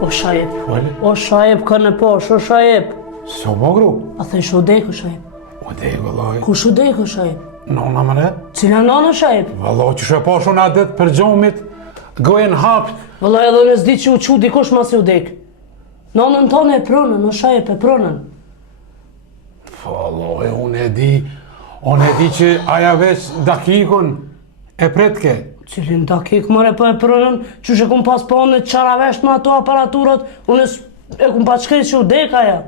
O shajep. Fale? O shajep kanë e posh, o shajep. So bogru? A thej shodek o shajep. O dej, vëllaj. Ku shodek o shajep? Nona më ne? Cila nana shajep? Vëllaj, që shë poshë unë adet për gjomit, gojen hapt. Vëllaj edhe në zdi që u qu dikush mas ju dek. Nanën tonë e pronën, o shajep e pronën. Vëllaj, unë e di që aja veç dakikun e pretke. Cilin dakik mëre po e pronën, që shë kum pas po në qaravesht me ato aparaturat, unë e kum pa qkrit që u dek aja.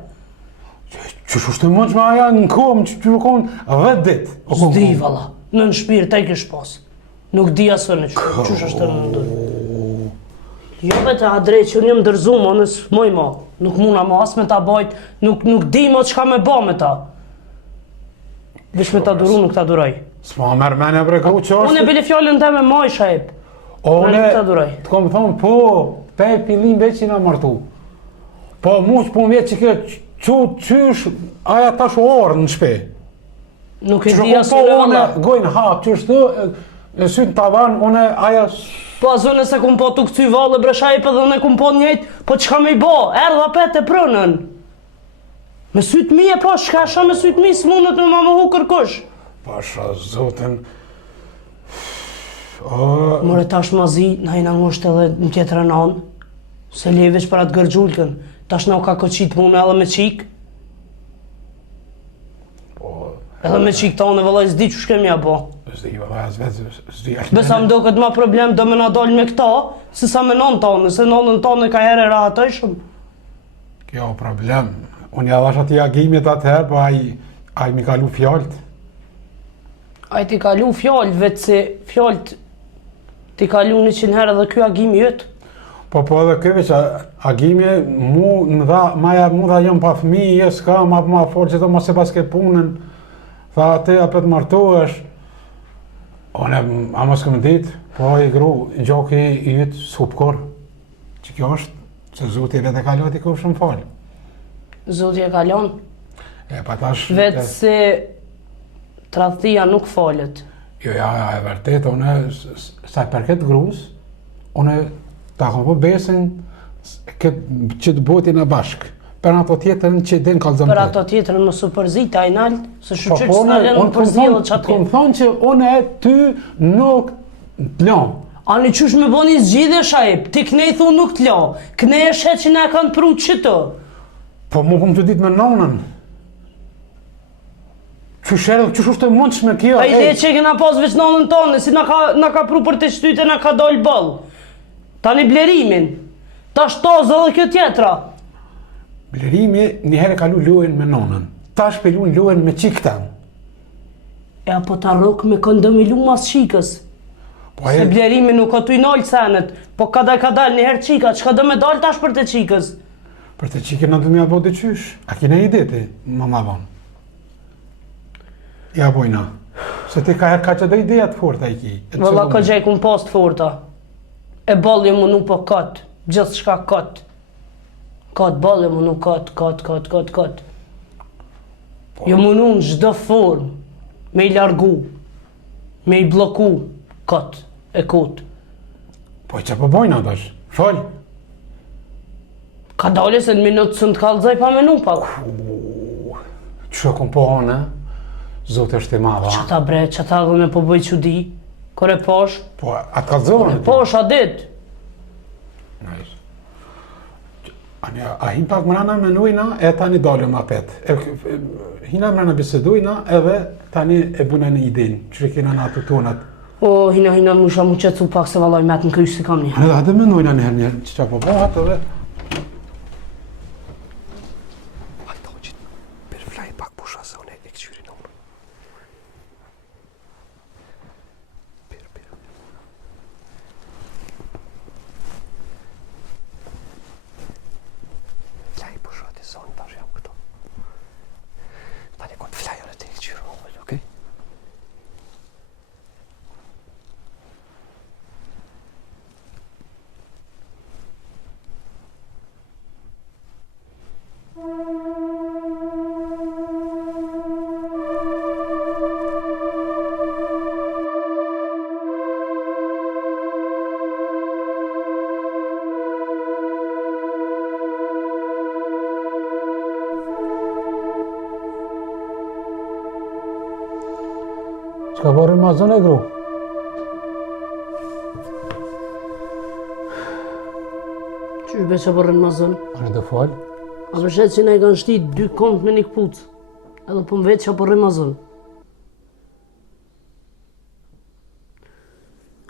Që shushtë të mënç me aja në kom, që u konë 10 dit. Zdi, valla, në shpirë ta i kish pas. Nuk di asë në që është të në ndër. Jo vete adrej që unë jem dërzu më, unë s'moj ma. Nuk muna ma as me ta bajt, nuk di ma qka me ba me ta. Vish me ta duru, nuk ta duraj. S'ma merë mene bre kru që është... Unë e bili fjallën te me maj, shajep. Une, Nuk ta duraj. të kom thonë, po, pe pilim veç që nga martu. Po, mu që po mjetë që ke qysh, aja tash orë në shpe. Nuk e Që di asë në valla. gojnë hap, që është në sytë tavan, une aja... Po azone se kum po të këcy vallë bre shajep edhe ne kum po njejt, po qka me i bo, erdha pet e prënën. Me sytë mi e po, shka shë me sytë mi, s'munët me ma më hu kërkush. Pasha, zoten... More tash ma zi, na i na ngusht edhe në tjetër anë, se levesh për atë gërgjullkën, tash na u ka koqit mu me edhe me qik. Edhe me qik ta unë e vëllaj s'di që shkemi a bo. Zdi, vëllaj, as vetë, zdi... Besa më do këtë ma problem do me na doll me këta, se sa me non tonë, se nonën tonë ka herë e rahatojshëm. Kjo problem. Unë ja dhash ati agimit atëherë, po aj mi kalu fjallët. Aj ti kalu fjallë, vetë se fjallët ti kalu 100 herë edhe kjo agimi jëtë. Po edhe këve që agimi mu dha jam pa fëmijë, s'ka ma forë që to ma se pas ke punën, tha ate apet martohesh. One, a mos këmë ditë, po i gru, gjoki i jëtë s'hupkor. Që kjo është, që Zoti vetë e kalot i ku shumë falë. Zoti e kalon. E pa tash... Vetë se tradhtia nuk falet. Jo, ja, e vërtet, une, sa për këtë grus, une ta kom po besin që të botin e bashkë. Për ato tjetërën që den kalzëm të. Për ato tjetërën më su përzit, a i nalë, se shuqyq së nalën më përzilë që atë Kom thonë që une ty nuk të lanë. Ani qysh me boni zgjidhe shajp, ti knej thu nuk të la, knej e shet që ne kanë pru qëtë. Po mu kom të ditë me nonën. Qysh është të mundshme kjo? A i dhe që e kena pas veç nonën tonë, si na ka pru për të shtyte, na ka dollë bëllë. Tani blerimin, ta shtozë edhe kjo tjetra. Blerimi njëherë kalu luajn me nonën. Ta shpelun luajn me qiktan. E apo ta rok me këndëmilu mas qikës. Se blerimi nuk ka tu i nalë senet, po ka dal njëherë qika, që ka do me dalë tash për të qikës? Për të qikën në të mja bo të qysh. A kine ide ti, mama vonë? Ja bojna. Se ti ka herë ka që dhe idejat forta i ki. Vëlla ka gjej kun pas të forta. E balli mu nuk po katë, gjithë shka katë. Katë balli mu nuk katë. Jo mu nuk në gjdo formë, me i largu, me i bloku, katë e kotë. Po që po bojna tash, fol. Ka dalë se në minutë së në të kalëzaj pa menu pak. Që kom po hone, zote është e madha. Që ta bre, që ta dhe me po bëj që di, kore posh. Po, atë kalëzohën? Posh, a dit. Nice. A him pak mrena menujna e tani dalëm apet. Hina mrena bisedujna edhe tani e buna në idin, që kena në atë tonat. O, hina musha mu qëtësu pak se valoj me atë në krysh si kam një. Edhe menujna njërë, që po bëhat edhe... Çka bërë Ramazan e gru? Qysh be që bërën mazën? Është të fal. A përshet që ne i kanë shtit 2 kont me një këpuc. Edhe po më vetë që bërën mazën.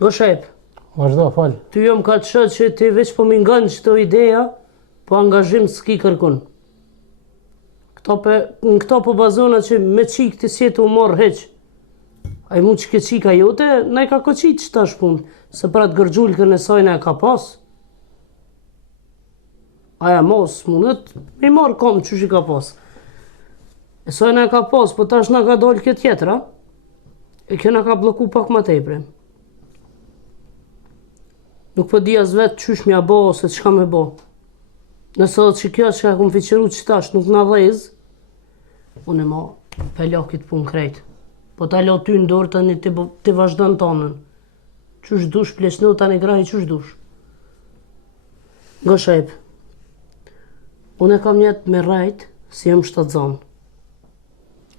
Goshep, Vazhdo, fal. ty jo më ka të shët që ti veç po m'ingan qëto ideja, po angazhim s'ki kërkun. Në këto po bazona që me qik të sjetë u morë heq. A i mund që ke qika jote, na i ka koqit që ta shpun, se pra të gërgjullkën e sajna e ka pas. Aja mos mundet, me i marë kom që shi ka pas. E sajna e ka pas, po tash na ka dollë këtë tjetra, e kjo na ka bloku pak ma tepre. Nuk po di as vetë qysh mja bo ose çka me bo. Nëse që kjo që ka kom fiqeru që tash nuk na dhez, unë e ma pelakit pun krejt. Po ta lo ty në dorë tani ti vazhdon tonën. Qysh dush plesno tani grahi qysh dush. Goshep, unë e kam jetë me rajt si jem shtatzon.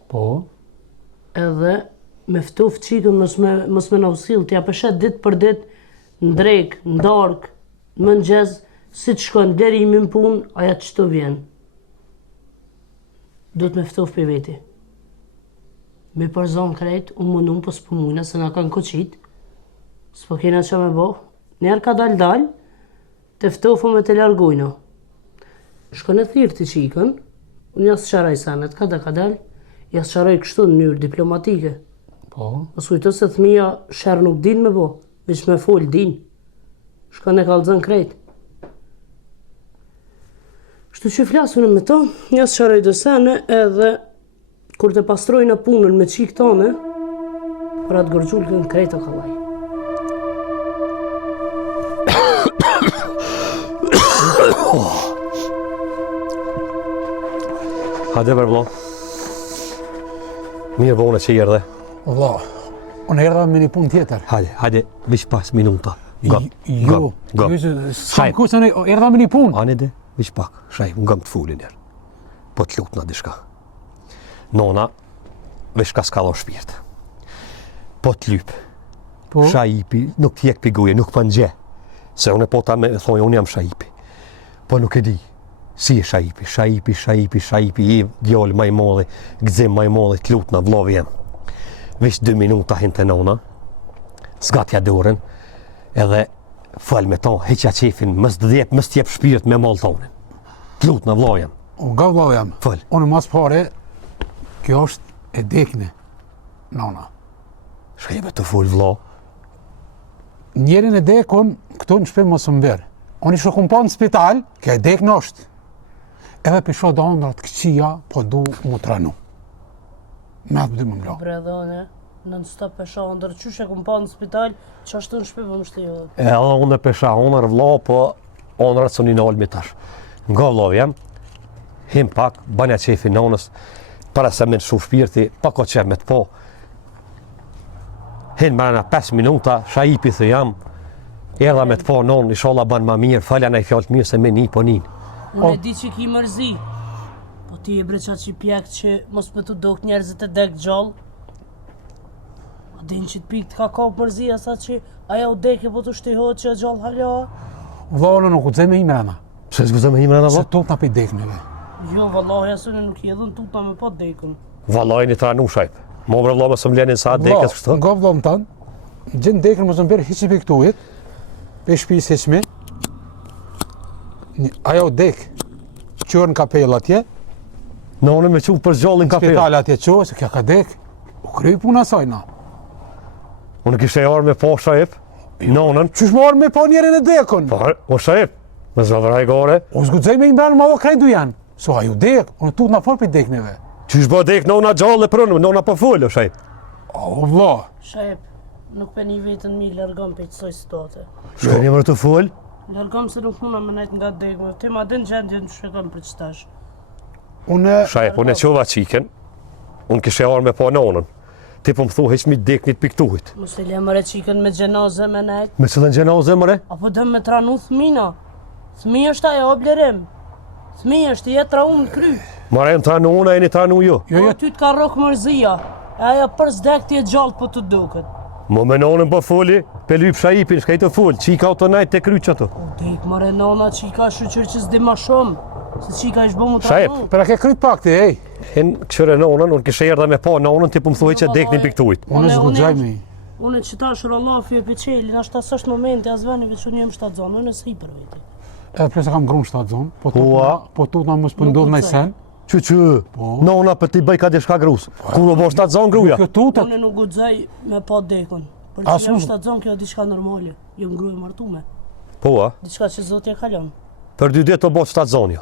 Po. Edhe me ftof qikën mos me na usill, t'ja pëshet dit për dit, në drek, në dark, në mëngjes, si të shkon deri i min pun, aja që të vjen. Do të me ftof për veti. Me përzon krejt, unë mundum po s'po mujna se na kanë koqit, s'po kena që me bo, njerë ka dal, të ftofu me të largujna. Shkon e thirë të qikën, unë jasë qaraj sanet, ka dal, jasë qaraj kështu në njërë diplomatike. Po. Mos kujto se thmija shërë nuk din me bo, veç me fol din. Shkon e kallëzën krejt. Shtu që flasun me to, jasë qaraj dësene edhe kur të pastrojnë punën me qikë tone, për atë gërgjullën krejt o kallaj. Hajde për vlo. Mirë vone që i erdhe. Valla, unë erdha me një punë tjetër. Hajde, vish pas minuta. Gam. S'kam kusën erdha me një punë. Anede, vish pak. Shaj, unë gam të fulin njerë. Po të lutë na dishka. Nona, vish ka s'kallon shpirt. Po të lyp. Po. Shajipi, nuk t'jek piguje, nuk për nxje. Se unë e po ta me thonjë, unë jam shajipi. Po nuk e di. Si e shajipi, i djallë maj modhi, gzim maj modhi, të lutë na vlovi jem. Vish 2 minuta hin të nona, zgatja dorën, edhe fal me ton, heqja qefin, mës t'jep shpirt me mall tonin. Të lutë na vlovi jem. Unë nga vlau jam. Fal. Unë mas pare, kjo është e dekne, nona. Shkajebe të full vlo. Njerin e dekon, këtu në shpim mos mberë. Unë i shokun pa në spital, kjo e deknë është. Edhe pisho do ndrat këqia, po du mu tranu. Me atë bëdi më mlo. Bredhone, nën stop e shondër, qysh e kum pa në spital, që ashtu në shpi për më shtijot. Edhe unë e pesha onër vlo, po onërat së një nolmi tash. Nga vlo jem, him pak, banja qefi nonës, para se me në shu shpirti, pa ko qef me të po. Hin marana 5 minuta, shajipi thë jam, edha me të po nonë, isholla banë ma mirë, falja na i fjallë të mirë se me një po një. Unë e di që ki mërzi, po ti e breqa që i pjek që mos për të dok njerëzit e dek gjallë. A din që t'pik t'ka kap mërzi asa që aja u deke po të shtihot që e gjallë halja. Valla nuk u dzeme i mrena. Se s'guzë me himrena Se vo? tot na për dekneve. Jo, vallahi asune nuk i edhën tutna me po dekën. Valoj një tranu shajp. Mo bre vlo me së mlenin sa dekes kështë. Nga vlla më tanë, gjënë dekën më zëmbirë hiqi për këtujit, për shpis heqmi, ajo dekë, qërë në kapel atje, Në unë me qu për gjallin kapel. spitale atje qërë, se kja ka dekë, u kryj puna sajna. Unë kishte jarë me po shajp, nonën. Qysh marë me pa njerin e dekën? Po, o shajp, me zëvraj gore. O zgudzej me i mbranë ma o kraj du janë. So ajo dekë, unë tut na fol për dekneve. Qysh bo dek nona gjallë e prënë, nona po full, o shajp. O vlla, Shep, nuk për një vetën mi largam për qësoj situate. Shkë një mërë të full? Largam se nuk muna me nejt nga dekme, ti ma din gjendje në shkëm për qëtash. unë Shajp, unë e qova qiken, unë kishte jarë me po nonën. Ti po më thu heq mi deknit piktuhit. Mos e lemëre qikën me gjenaze me nejt. Me cilën gjenazë mëre? Apo dëm me tranu thmina. Thmi është ajo, o blerim. Thmi është, jetë trau në kry. Mare në tranu unë, e një tranu ju. Jo, jo. Ty t'ka rok mërzia. Aja për zdek ti e gjallë po të duket. Mo me nonën po foli, pe lyp shajipin, shka i të fol, qika autonajt të kryq ato. O dek more nona qika shëqër që s'di ma shumë, se qika ish bo mu Shajip. tranu. Për a ke kryt pak ti, ej. Hen këshire nonën, unë kishe erdha me pa nonën, ti po më thuaj që dekni piktujt. Unë zguxaj me i. Unë që ta shrollafi e piqelin, ashtë tas është momenti, as veni veç unë jem 7 zonë, unë e s'hi për veti. Edhe plus e kam grun 7 zonë, po tut na mos pëndodh me sen. Që, nona për ti bëj ka dishka grus. Kur o bo 7 zonë gruja. Kjo tutet. Unë nuk guxaj me pa dekun. Për As që jem unë- 7 zonë, kjo diçka normale. Jo ngruj martume. Po, a? Diçka që zotja kalon. Për 2 ditë o bo 7 zonë, jo.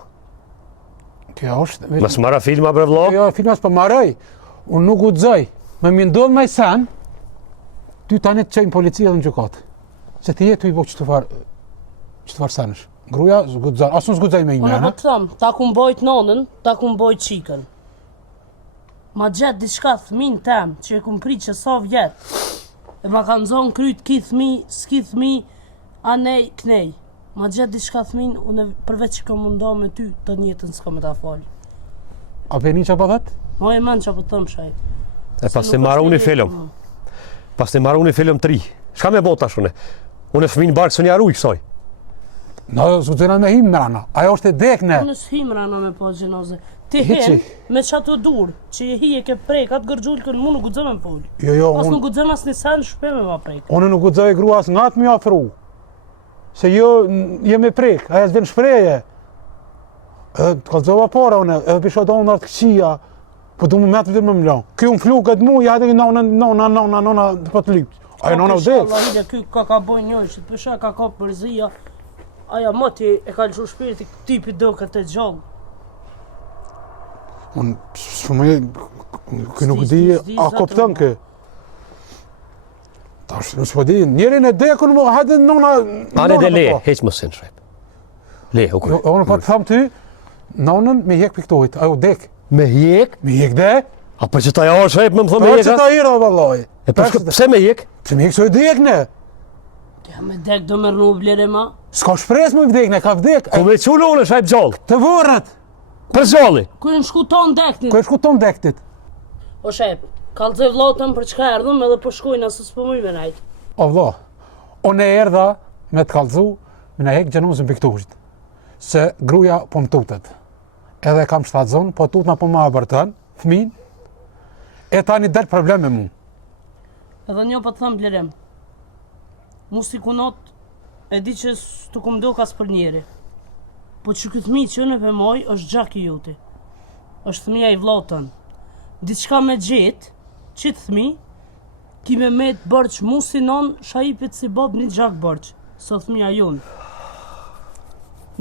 Kjo është... Mas mara filma bre vlog. Jo, filmas për maroj. Unë nuk guxoj. Me mi ndodh me sen, ty tani të qejnë policia dhe në gjukat. Se ti jetu i bo që të farë senësh. Gruja zguxon, as unë zguxoj me i Unë po mene. të tham, ta ku mbojt nonën, ta ku mbojt qikën. Ma gjetë diçka thmin tem, që e kum prit që sa vjet. E ma kanë zonë kryt ki thmi, s'ki thmi, anej, knej. Ma gjetë diçka thmin, unë përveç që kam munda me ty, të njëtën s'ka me ta falë. A veni që pa dhet? Ma e men që po të thëmë shaj. E pas të marru një film. Pas të marru një film 3. Shka me bota shune? Unë e fëmin barkë së një arruj kësoj. Na zguxojna me him mrana. Ajo është e dekne. Unë s'him rana me po gjenoze. Ti Hiqi. hen, me qatë dur, që je hi e ke prek, atë gërgjullkën, mu nuk guxëm e më folë. Jo, As unë nuk guxëm as një sen, shpe me ma prek. Unë nuk guxoj grua as nga të më afru. Se jo jem e prek, aja s'vjen shpreje. Edhe të kalzova para unë, edhe pisha do unë atë këqia, po du më me të më mlon. Ky unë flukët mu, ja edhe nona, të po të lypë. Aja nona u dekë. Allah ide ky ka boj njoj, që të pësha ka përzia. Aja më ti e ka lëshu shpirti, tipi do këtë gjallë. Unë, shumë, ky nuk di, S'di, a zotër, kopton kë. Tash, nësë po di, njerin e dekën më, hajde nona... Ane dhe le, po. heq më sinë shajp. Le, u kry. Unë po të tham ty, nonën me hjek piktojt, ajo dekë. Me hjek? Me hjek dhe? A për që ta ja shajp me më thë me Po që hjeka? ta ira, vallaj. E për pse me hjek? Se me hjek që e dekne. Ja me dek do mërë në blere ma. S'ka shpres më i vdekne, ka vdek. Ku me qullu unë shajp gjallë? Të vërët, Për gjalli? Ku në shkuton deknit. ku e shkuton dektit. O shep, kalzoj vllotën për çka erdhëm edhe po shkojnë asë s'po mëj me najt. O vlo, unë e erdha me të kalzu, me na hek gjenuzën pikturit. Se gruja po më tutet. Edhe kam 7 zonë, po tutna po më abërtën, fëmin, e tani del problem me mu. Edhe një po të thëmë blerem. Mu si kunot, e di që s'tu kum do kas për njeri. Po që këtë mi që në pëmoj, është gjaki juti. është thëmija i vllotën. Diçka me gjetë, qitë thëmi, ki me met bërç mu si non, shajipit si bob një gjak bërç, së thëmija jonë.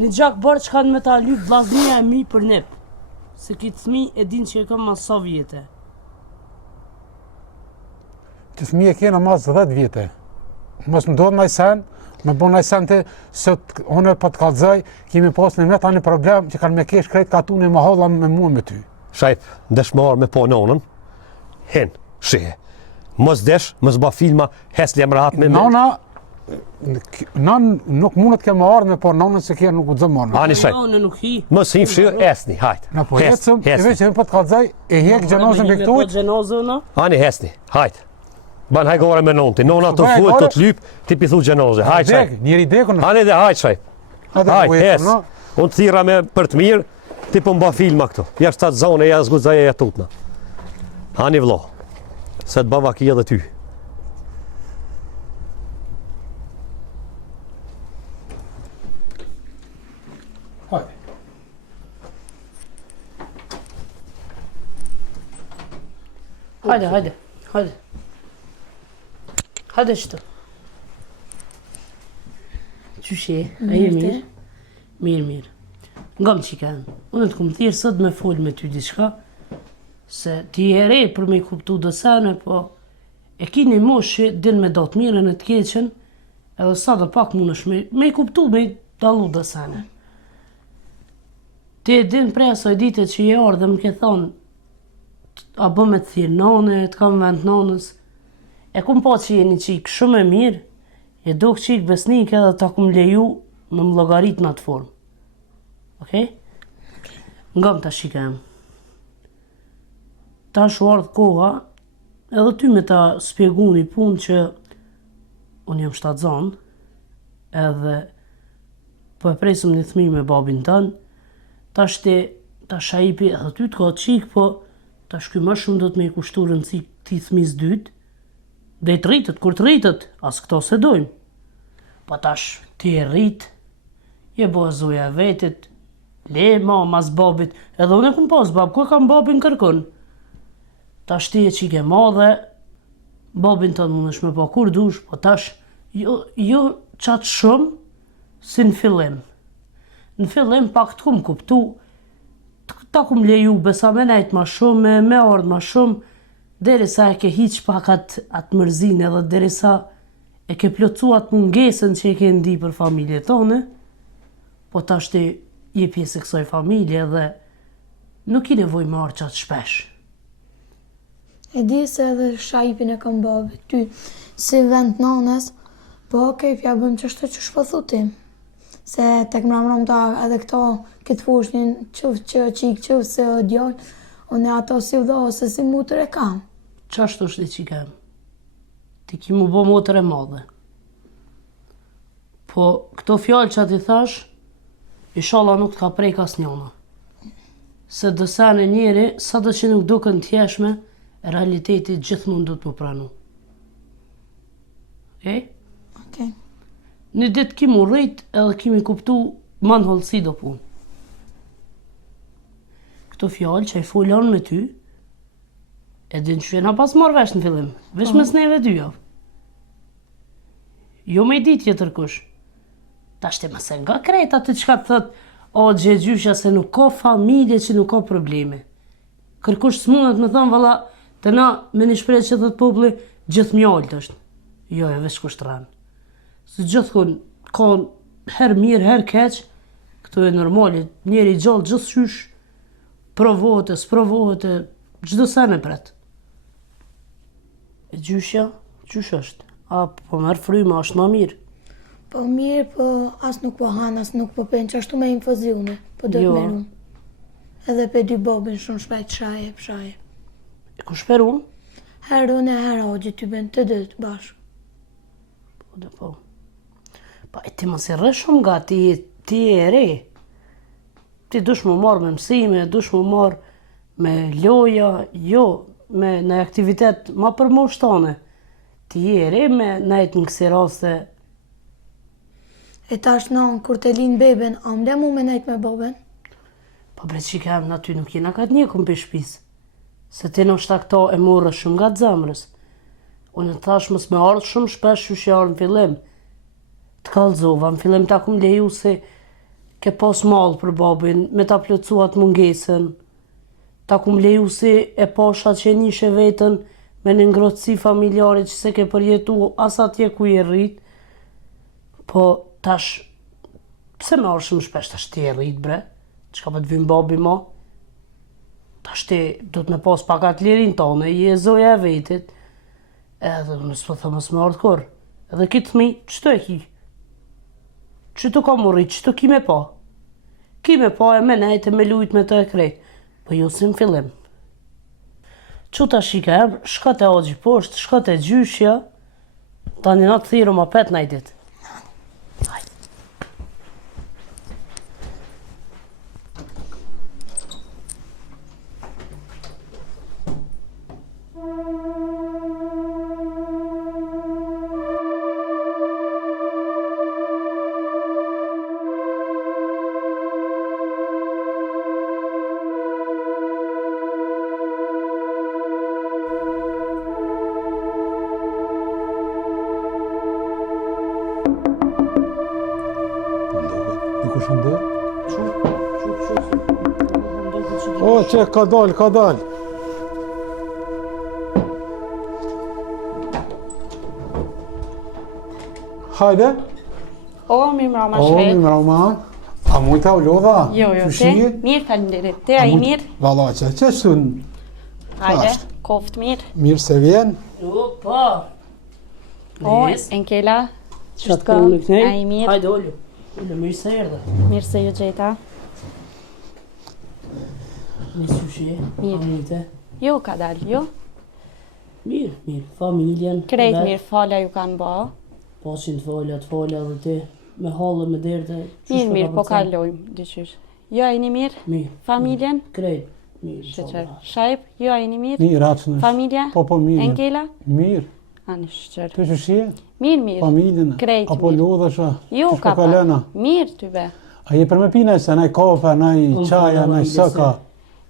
Një gjak bërç kanë me ta lyp vllaznia e mi për nep, se kitë thëmi e din që e kam mas sa vjete. Të fëmijë kena mas 10 vjete. Mos më ndodh naj sen, me bon naj sen të se unë po të kallzoj, kemi pas në me tani problem që kanë me kesh krejt katune më halla me mua me ty. Shajp, desh më arë me po nonën, hen, shihe. Mos desh, mos ba filma, hesli jam rahat me Nona, nuk mundet ke më ardhë me po nonën se kje nuk u dzëm marrë. Ani shajp, Në nuk hi. mos hi fshirë, esni, hajt. Na po ecëm, e veç e po të kallzoj, e hjek gjenozën Me piktuj, gjenozën, Ani hesni, hajt. Ban haj gore me nonti, nona të Bëj full, gore. të të lyp, ti pithu gjenoze, hajt shajp. dek, njëri dekun, Ani dhe hajt shajp, hajt, hes. no? Unë thira me për të mirë, ti po mba filma këtu. Ja shtatë zone, ja zgudzaj e tutna. Ani vlo, se të bava ki edhe ty. Hajde. hajde. Hajde shtë. Qyshe, a je mirë? Mirë. Nga më qikën, unë të këmë thirë sot me folë me ty diçka, se ti e re për me i kuptu dësane, po e ki një mosh që din me do të mirën e të keqen, edhe sa dhe pak mund është me i kuptu, me i dalu dësane. Ti e din prej asoj dite që je orë dhe më ke thonë, a bë me të thirë none, të kam vend nonës, e kum po që jeni qikë shumë e mirë, e do qikë besnike edhe ta kum leju me më llogarit në atë formë. Okej? Nga më ta shikem. Ta shu ardhë koha Edhe ty me ta spjegu një punë që unë jam shtatzon, edhe po e presim një thmi me babin tënë, ta shaipi edhe ty t'ka qik, po ta shky më shumë do të me i kushtu rëndësi ti thmis dytë, dhe i të rritët, kur të rritët, as këto se dojmë. Po tash ti e rritë, je bo e zoja e vetit, le ma mas babit, edhe unë e kum pas bab, ku e kam babin kërkon? Tash ti e qike madhe, babin tënë mundesh me po kur dush, po tash jo qatë shumë si në fillim. Në fillim pak të kum kuptu, ta kum leju besa me nejt ma shumë, me ardh ma shumë, deri sa e ke hiq pak atë mërzin edhe deri sa e ke plotësu atë mungesën që e ke ndi për familje tonë, po tash ti je pjesë e kësaj familje dhe nuk i nevoj me arë qatë shpesh. E di se edhe shajpin e kam babit, ty si vend nanës, po okej, pja bëm qështë që shpëthu ti. Se tek mramram ta edhe këto këtë fushnin qëftë që qikë qëftë se o djallë, unë ato si vdo ose si mutër e kam. Qashtu është dhe qikem? Ti ki mu bo motër e madhe. Po këto fjallë që ati thash, inshallah nuk t'ka prejk as njona. Se dësen e njeri, sa dhe që nuk duken t'jeshme, realiteti gjithmonë do t'mu pranu. Okej? Okej. Një ditë kimi u rrit edhe kimi kuptu man holësi do punë. Këto fjallë që e folon me ty, e din që jena pas marrë vesh në fillim, vesh mes neve dy javë. Jo me i di tjetër kush. Ta shte mëse nga krejt aty që ka të thët, o gjegjysha se nuk ka familje që nuk ka probleme. Kërkush s'mundet me thëmë valla, të na me një shprejt që thët populli, gjithë mjallët është. Jo, e vesh kusht ranë. Se gjithkun ka her mirë, her keq, këto e normalit, njeri gjallë gjithë shysh, provohet e s'provohet e gjdo sen e pret. E gjyshja, qysh është? A po merë fryma, është ma mirë? Po mirë, po as nuk po hanë, as nuk po penë, që ashtu me infuzione, po do të Jo. meru. Edhe pe dy babin shumë shpejt shaje. E ku shperun? Herë unë e herë ogjë ty ben të dytë bashkë. Po dhe po. Pa e ti mos i rre shumë nga ti e re. Ti dush më marrë me mësime, dush më marrë me loja, jo, me në aktivitet ma për mosh tane. Ti e re me najtë në kësi raste. E tash non, kur të linë beben, a më le mu me nejtë me babin? Po bre që kem në ty nuk jena ka të një këm për shpis. Se ti në shta këto e morë shumë nga të zemrës. Unë thash mës me ardhë shumë shpesh që shë ardhë në fillim. Të kalzova, në fillim ta kum leju se ke pas malë për babin, me ta plotësu atë mungesën. Ta kum leju se e pasha që e nishe vetën me një ngrotësi familjarit që se ke përjetu as atje ku i rrit. Po tash, pse me ardhë shumë shpesh, tash ti e rrit bre? Qka për të vynë babi ma? Tash ti do të me pas pak atë lirin tonë, i e zoja e vetit. Edhe unë s'po thëmë s'me ardhë kur. Edhe kitë thmi, qëto e ki? Qëto ka më rrit, qëto ki me pa? Ki me pa e me nejtë e me lujt me të e krejt. Po ju si në fillim. Quta shika e, shkat e ogji poshtë, shkat e gjyshja, ta një natë thiru ma pet najdit. Dikush ndër? O, që ka dal, ka dal. Hajde. O, mi mrama O, shvet. mi mrama. A mujta u lodha? Jo, Që te. shije? Mirë falenderit. Te a i mirë? Valla, që sun, Hajde, Ashtë. koft mirë. mirë se vjen. Opa! O, Enkela. Qatë ka unë kënej? A i mirë? Hajde, olju. Olju, mirë se erdhe. Mirë se ju gjeta. Një sushi, Mirë. amite. Jo, ka dalë, jo. Mirë, familjen. Krejt vet, mirë, falja ju kanë ba. Pasin të falja dhe ti, me hallë, me derte. Mirë, po kalojmë, dyqysh. Jo a jeni mirë? Mirë. Familjen? Krejt, mirë. Shqeqer. Shajp, jo a jeni mirë? Mirë, atënësh. Familja? Po, mirë. Enkela? Mirë. Ani shqeqer. Ty që shie? Mirë. Familjen? Krejt Apo mirë. lodhësha? Jo, Qysh ka po kalena? Mirë ty be. A je për me pina se, naj kafe, naj qaja, naj sëka?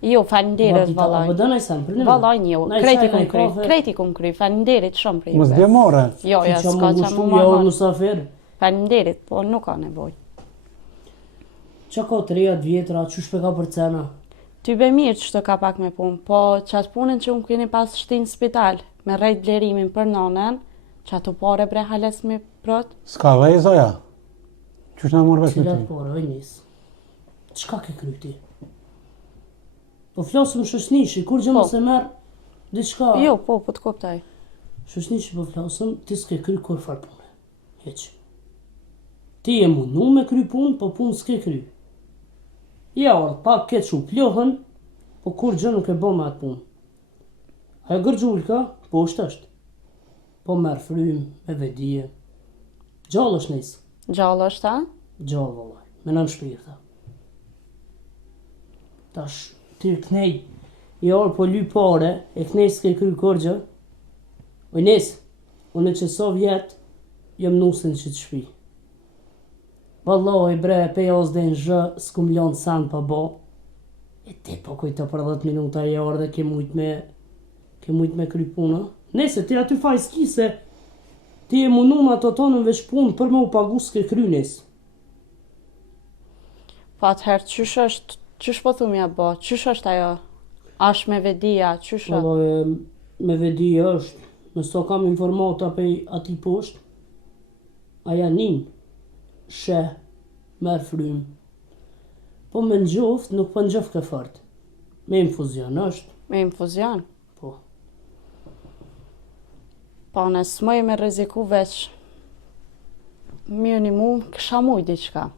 Jo, falenderit Po vallaj. dënaj sen, për një. Vallaj jo, Na i krejti qaj, na kum i kry. kafe. Krejti kum kry. Falenderit shumë për ju. Mos dhe more. Jo, ja, Që s'ka më qa gushtu, më ja orë marrë. musafir. Falenderit, po nuk ka nevoj. Qa ka të rejat vjetra, që shpeka për cena? Ty be mirë që të ka pak me punë, po qatë punën që unë keni pas shtinë spital, me rejt blerimin për nonën, që ato pare bre hales me prot, S'ka vejza ja? Qysh na morë vesh me Cilat ty? pare, oj njësë. Qka ke kryti? Po flasëm shëshnishi, kur gjë Po. më se merë, diçka. jo, po të koptaj. Shëshnishi po flasëm, ti s'ke kry kur farë punë. Heq. Ti e mundu me kry punë, po punë s'ke kry. Ja, orë, pak ke që plohën, po kur gjë nuk e bo me atë punë. A e gërgjullka, po është. Po merë frym, me vedije. Gjallë është nëjsë. Gjallë është ta? Gjallë, vëllaj, me nën shpirta. Tash, ti kënej, i orë po ly pare, e kënej s'ke kry korgjë. Oj nesë, unë që so vjetë, jëm nusin që të shpi. Vëllaj, bre, pe jos dhe në zhë, s'kum lonë san pa bo. E ti po kujto për 10 minuta i orë dhe ke mujt me kry puna. Nese, ti aty faj s'ki se ti e mundu me ato tonën veç punë për me u pagu s'ke kry nesë. Po atëherë, qysh po thumja bo, qysh është ajo? Ash me vedia, qysh është? Vëllai, me vedi është, nëso kam informata pe ati poshtë, aja nin, sheh, merë frym. Po me nxoft, nuk po nxoft ke fort. Me infuzion është, Me infuzion? po. Po në s'moj me rreziku veç. Mirë një mu, kësha muj diqka.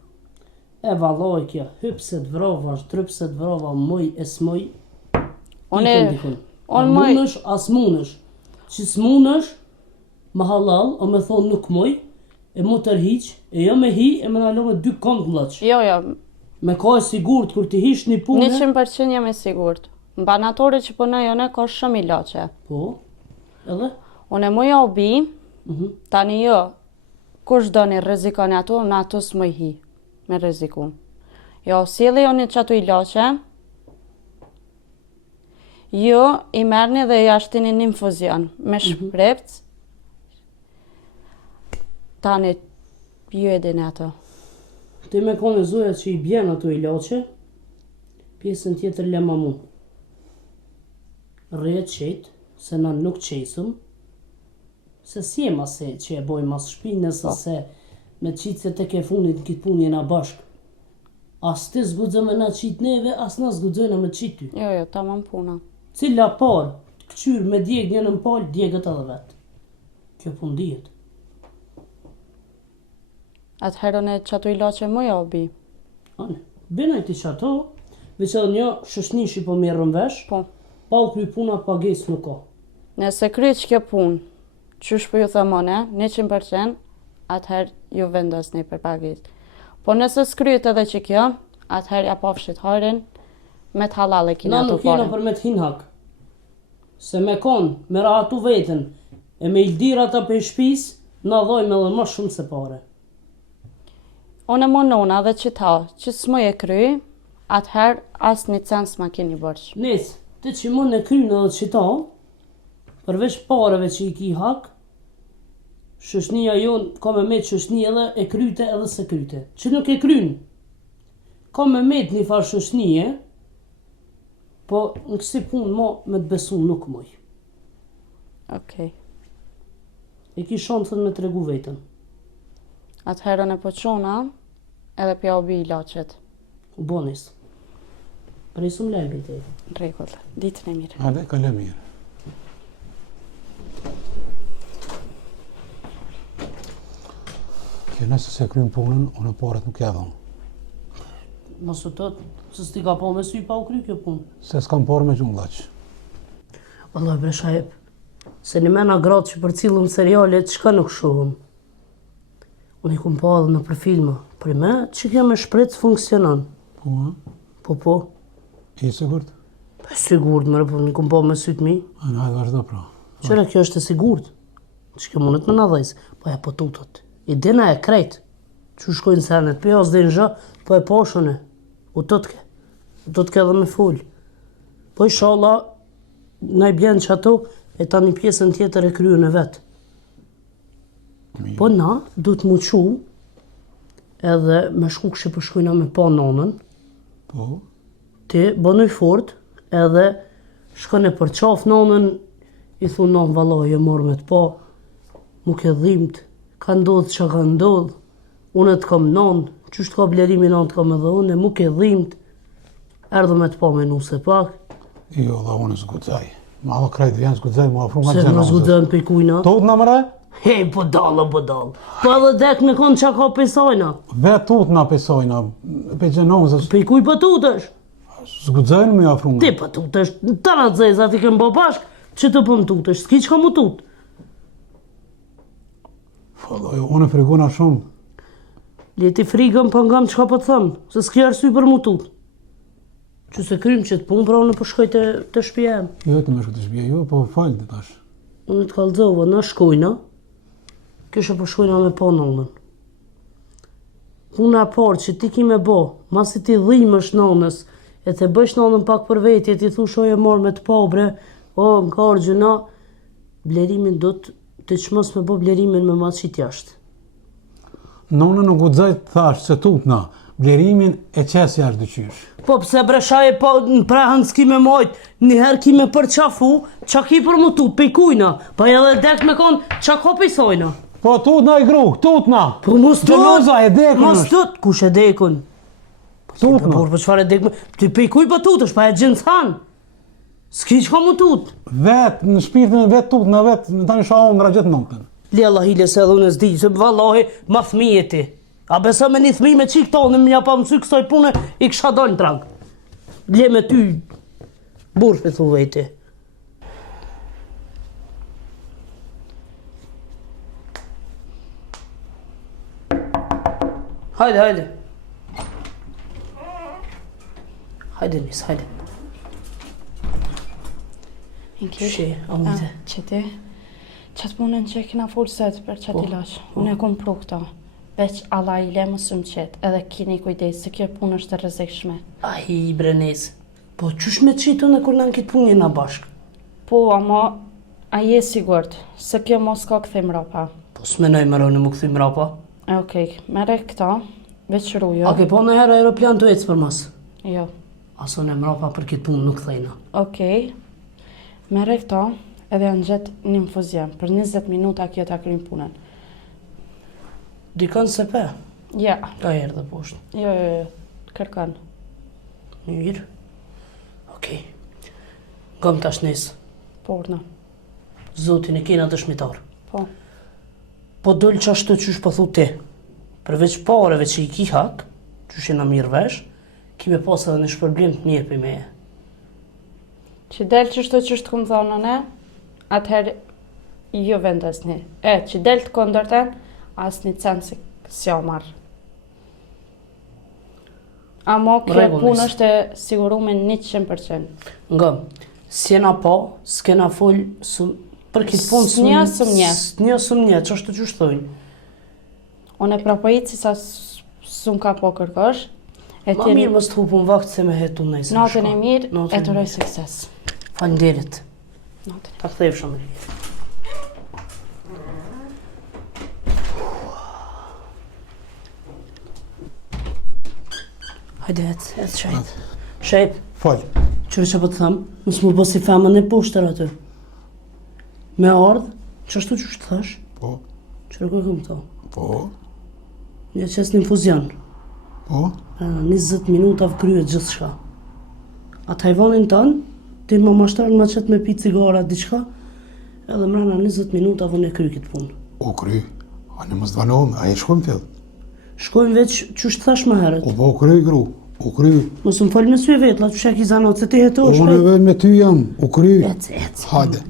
E valloj kja, hypse të vrova, trypse të vrova, moj e s'moj, One, a on moj, munësh, a s'munësh. Që s'munësh, më halal, o me thonë nuk moj, e mu tërhiq, e jo me hi, e me nalo me 2 kont mlëq. jo, Me ka e sigurt, kur ti hish një punë, 100% jam e sigurt. Në banatore që punoj one ka shumë ilaçe. po, edhe, Unë e muja u bi, mhm. tani jo, kush do një rrezikoni ato, në ato s'moj hi, me rreziku. Jo, sjellë joni që ato ilaçe, jo, i merrni dhe ja shtini një infuzion, me shprept, tani ju e dini ato. Ti me kone zoja që i bjen ato ilaçe, pjesën tjetër lema mu. Rrejt qetë, se na nuk qesëm, se si e mase që e bojmë mas shpi, nëse se me qitë se te ke funit në kitë punë jena bashkë. As ti zgudzë me na qitë neve, as na zgudzojna me qitë ty. Jo, tamam puna. Cila parë, këqyrë me djeg një në palë, djegët edhe vetë. Kjo pun dihet. Atëherën e që ato ilaçe më jo bi. Ane, bënaj ti që ato, veç edhe një shëshnishi po merrën vesh, Po. pa u kry puna pagesë nuk ka. Nëse kryq kjo punë, qysh po ju thëmone, 100%, atëherë ju vendosni për pagesë. Po nëse s'kryet edhe që kjo, atëherë ja pafshit harin, me të halal e kina Na ato nuk jena parën. për me të hin hak. Se me konë, me rahatu vetën, e me ildir ata për shpis, na dhojmë edhe më shumë se pare. Unë e monona dhe që ta, që s'moj e kry, atëherë as një cent s'ma keni bërsh. Nesë, ti që mund e krynë edhe qita, përveç pareve që i ki hak, shëshnia jonë ka me met shëshni edhe e kryte edhe se kryte. Që nuk e krynë, ka me met një farë shëshnie, po në kësi punë mo me të besu nuk moj. Okej. E ki shantën me të regu vetën. Atëherën e po qona, edhe pja u bi ilaçet. U bonis. Presum lembi te. Rregull, ditën e mirë. Ale, ka le mirë. Kjo nëse se krym punën, unë parat nuk ja dhëmë. Mos u tot, se s'ti ka po me sy pa u kry kjo punë. Se s'kam parë me gjullaq. Allah bre shajep, Se një mena gratë që për cilëm serialet, qka nuk shohëm. Unë i kum pa edhe në për filma. Për me, që kjo me shpret funksionon. Po. I sigurt? Pa sigurt, mërë, po një kum pa me sytë mi. Hajde vazhdo pra. Qëra kjo është e sigurt. Që kjo mundet me në dhejs. Po ja po tutët. I dina e krejt. Që shkojnë senet, për jas dhe në zhë, po e poshone. U tëtke. U tëtke edhe me full. Po inshallah, na i blenë që ato, e ta një pjesën tjetër e kryu në vetë. Po na, du të muqu, edhe me shku kështë për shkujna me pa nonën, Po. ti bënuj fort, edhe shkone për qaf nonën, i thunë nonë valoj e morë me të pa, mu ke dhimt, ka ndodhë që ka ndodhë, unë të kam nonë, qështë ka blerimi nonë të kam edhe unë, mu ke dhimt, erdhë me të pa me nuse pak. Jo, dhe unë zgudzaj. Ma dhe krejt vjenë zgudzaj, ma afru nga Se gjenazës. në zgudzën për kujna. Tut në mëre? Hej, po dalë. Po edhe dek në konë që ka pesajna. Vet tut në pesojna, për gjenazës. Për kuj për tutësh? Zgudzaj në me afru nga. Ti për tutësh, të në të zezat i kemë bo bashkë, që të për më tutësh, s'ki që ka mu tutë. Unë frigona shumë. Leti frigëm për ngam që ka për të thëmë, se s'ki arsy për mu tutë. Që se krymë që të punë, pra unë për shkoj të shpijem. Jo, të me shku të shpje, jo, po falë të tash. Unë të kalzova, në shkojna, kështë për shkojna me pa nonën. Puna parë që ti ki me bo, masi ti dhimë është nonës, e të bësh nonën pak për vetje, ti thu shoj e morë me të pobre, në karë gjëna, blerimin do të qmës me bo blerimin me matë qitë jashtë. Nona nuk gudzaj të thash se tut na, blerimin e qes jashtë dyqysh. Po pse breshaj po në prahën s'ki me mojt, njëherë ki me përqafu, qa ki për mu tut, pej kujna, pa edhe dek me konë, qa ka pejsojna. Po tut na i gru, tut na! Po mos tut! Gjenoza e dekun Mos është. tut! Kush e dekun? Tut na! Por për çfarë dekun? Ti pej kuj po tutësh, pa e gjën than. S'ki çka mu tut. Vet, në shpirtin e vet tut na vet, tani shoh ëndra gjithë natën. Le Allah hile se edhe unë s'di, se vallahi ma fëmije ti. A beso me një fëmijë me qik tonë, më ja pa mësy kësoj pune, i kësha dojnë trang. Le me ty, burë, thu vejti. Hajde. Hajde nis, hajde. Shi, amite. Që ti? Qatë punën që e kina forset për qatë ilaç, unë e kom pru këta. Veç Allah i le më sëmë qetë, edhe kini kujdes, se kjo punë është të rrezikshme. Ahi, brenes. Po, qysh me qitu në kur në në kitë punë na bashkë? Po, ama, a je sigurt, se kjo mos ka këthej mrapa. Po, s'menoj më rënë më këthy mrapa. Okej, mere këta, veç rujo. A ke po në herë aeroplan të ecë për mas? Jo. Aso në mrapa për kitë punë nuk thejna. Okej, mere këta, edhe janë gjetë një infuzion, për 20 minuta kjo ta krymë punën. Dikon se pe? Ja, Ka herë dhe poshtë. jo, kërkan. Mirë. Okej. Gëm tash nesë. Porna. Zotin e kena dëshmitar. Po. Po dëllë që ashtu qysh po thu ti. Përveç pareve që i ki hak, qysh jena mirë vesh, ki me pas edhe në shpërblim të mirë për meje. Që del që shto që shtë këmë thonë ne, atëherë jo vendesni. Që del të kondërten, asë një cent si o marrë. Amo kjo Rregullis. punë është e sigurume 100%. Nga, s'jena po, s'kena full, për kitë punë S'nja, s'mnja. S'nja, s'mnja, që ashtu që shtojnë. Unë e prapojit si sa s'un ka po kërkosh. Ma mirë më së t'hupun vakt se me hetu nëjse. Natën e mirë, Natën e të roj sukses. Falenderit. Natën. Ta kthejf shumë mirë. Hajde, ecë shajt. Shajt, Falë. qërë që po të thamë, nësë më bësi femën e poshtër aty. Me ardhë, që ashtu që shtë thash, Po, që rëkoj këmë to. po, Një qes një infuzion, po. 20 minuta vëkryet gjithë shka. A tajvanin tënë, ti më mashtarën ma qëtë me pi cigara, diqka, edhe mrena 20 minuta vën e kry këtë punë. O kry, a në mos dvanohëm, a e shkojmë fjellë. Shkojmë veç që shtë thash më herët. O po kry, gru, o kry. Mos më falë me sy e vetë, la që shek i zanot, se ti heto Unë shkoj. vetë me ty jam, o kry. Ec. Hajde.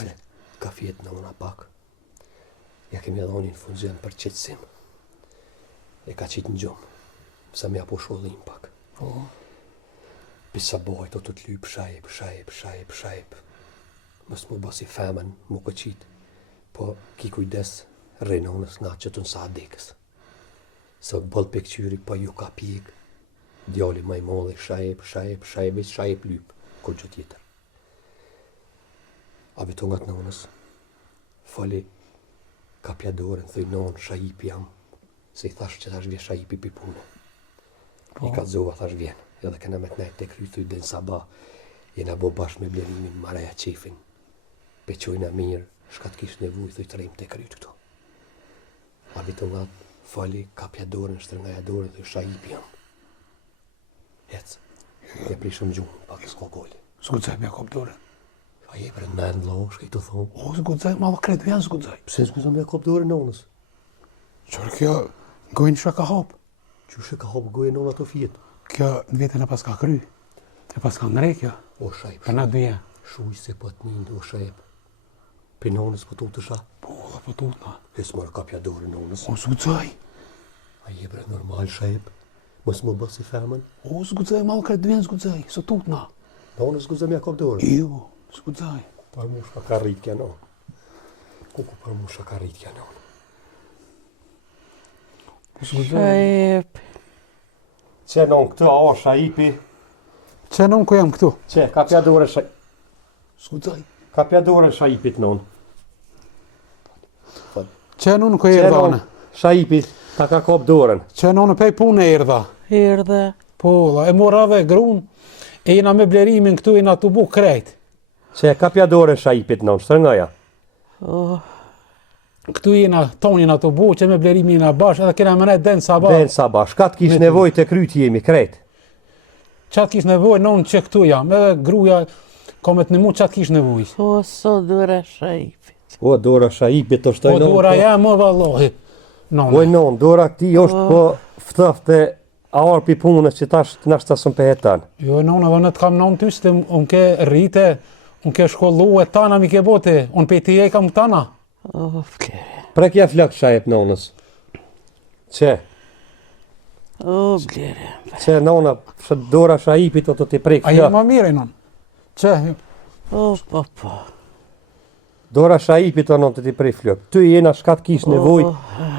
Se ka fjetë në una pak. Ja kemi dhoni në funzion për qetësim. E ka qitë në gjumë. Sa me apo shollim pak. Pisa bojt o të t'lyp shajp. Mës mu basi femen, mu ka qitë. Po ki kujdes renonës nga që të nësa adekës. Se bëll pe këqyri pa ju ka pjek. Djali maj molli shajp lyp. Kur gjë tjetër. A beto nga të nonës. Fali kapja dorën, thëj nonë, shajip jam. Se i thash që thash vje shajipi pi punë. I ka zova thash vjen. Edhe kena me të nejtë të kry, thëj den sabah. Jena bo bashkë me blerimin, maraja qefin. Pe qojna mirë, shka t'kish nevuj, thëj të rejmë të kryt këto. A beto nga fali kapja dorën, shtrëngaja dorën, thëj shajip jam. Ecë. Ja prishëm gjumë, pak s'ka goli. S'gudzaj me kop dorën. A je për në endë lo, shka i të thonë. O, s'gudzaj, ma kredu janë s'gudzaj. Pse s'gudzaj me kop dorën nonës? Qërë kjo, gojnë shka ka hop. Qështë ka hopë gojë nona të fjetë? Kjo në vetën e pas ka kry. E pas ka nëre kjo. O shajp, Për na dyja. shuj se po t'nind, o shajp. Për nonës po t'u të sha. Po, dhe po tutna. Hes marë kapja dorën nonës. O, s'gudzaj. A je bre normal shajp? Mos më bë si femën? O, s'gudzaj, ma kredu janë s'gudzaj. Së tutna. Nonës s'gudzaj me kop dorën? Jo, s'gudzaj. Për mu shka ka rrit kja nonë. Kuku për mu shka ka rrit kja nonë. S'gudzaj. Shajp. Që non këtë a o shajipi? Që non ku jam këtu? Që, kapja dorën shajip. S'gudzaj. Kapja dorën shajipit nonë. Që non ku Që erdha non one? shajipi ta ka kop dorën. Që non pej punë erdha. Erdhe. Po, e mora dhe grun. E jena me blerimin këtu, jena të bu krejt. Që kapja dorën shajipit nonë, shtrëngaja. Oh, Këtu jena, ton jena të bu, që me blerimin jena bash, edhe kena më nejt den sabah. Den sabah, shka t'kish nevoj të kryt jemi krejt. Qatë kish nevoj, non që këtu jam, edhe gruja, komet në mu qatë kish nevoj. o, so dure shajpit. O, dora shajipit të shtoj Po nonë. dora jam, më vallohi. Non. Oj non, dora këti është po ftëfte a arpi punës që tash nashtë tasën për hetan. Jo, non, edhe në të kam non ty, se unë ke rrite, unë ke shkollu e tana mi ke bote, unë pe ti e kam tana. O, blere. Prekja flak shajep nonës. Që O, blere. që nona, që dora shajipit o të t'i prek A je flak. ma mire, non? Që, O, papa. Dora shajipit o non të t'i prek flak. Ty jena shkat kish nevoj,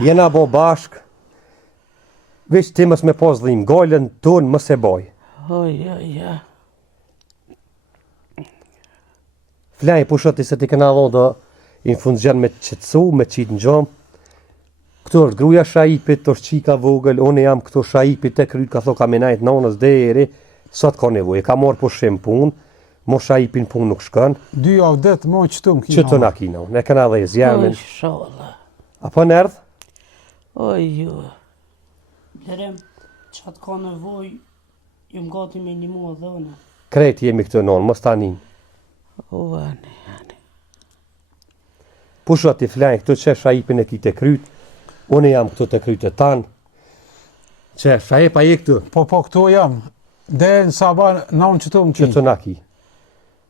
jena bo bashk. Veç ti mës me pos dhim, gojlen tonë mës e boj. Oj, oj, oj. Flaj pushati se ti këna dhoda i në funzion me qëtësu, me qitë në gjomë. Këtu është gruja shajipit, është qika vogël, unë jam këtu shajipit të kryt, ka tho ka menajt nonës deri, sot ka nevoj, ka morë po shem punë, mo shajipin punë nuk shkën, dy javë det, mo qëtu më kina. që të na kina, ne këna dhe i Oj, zjamin. shola. Apo në erdhë? Oj, ju. Derem, që atë ka nevoj, jëm gati me një mua dhëne. Krejt jemi këtë nonë, mos tanin. O, ani, ani. Pushat i flajnë këtu që shajipin e ki të kryt, unë jam këtu të kryt e tanë. Që shajipa je këtu, Po, këtu jam. Dhe në sabah, non qëtu më që ki. të na ki.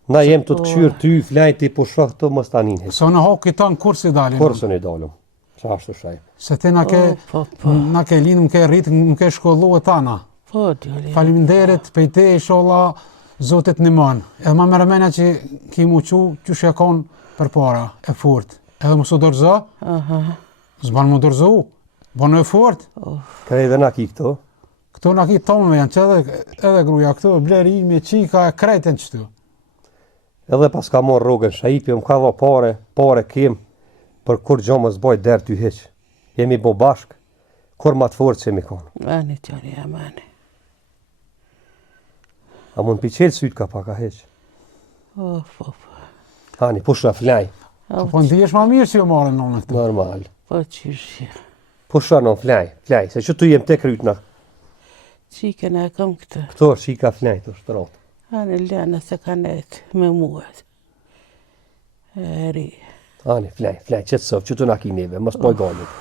Na jem të të këshyrë ty, flajnë ti pushat këtu, mos tanin. So në hoki tanë kur si dalin. Korsën i dalëm, që ashtu shajip. Se ti na ke, O, papa. na ke linë, më ke rritë, më ke shkollu e tana. Po, djoli. Faleminderit, pejte i shola, Zotit në manë. Edhe ma mërëmena që ki mu që shekon për para, e fort. Edhe mu su dorëza, Aha. zban mu dorëzu, bano e fort. Krejt dhe na ki këtu. Këtu na ki tomë me janë, që edhe gruja këtu, blerimi, qika, krejten qëtu. Edhe pas ka morë rogën shajipi, më ka dho pare kem, për kur gjo më zboj derë ty heq. Jemi bo bashk, kur ma të forë që jemi konë. Ani, djoli, amani. A mund pi qelë sytë ka paka heq. O, papa. Hani, pusha flaj, Po ndihesh ma mirë që jo marën në këtu. normal. Po, qyshje. Pusha non flaj, se që tu jem te krytna. Qikën e kam këtë. Këto është që i ka flaj të shtrotë. Ani, lena se ka net me muat. E ri. Hani, flaj, qëtë sëf, që tu na ki neve, mos poj galit.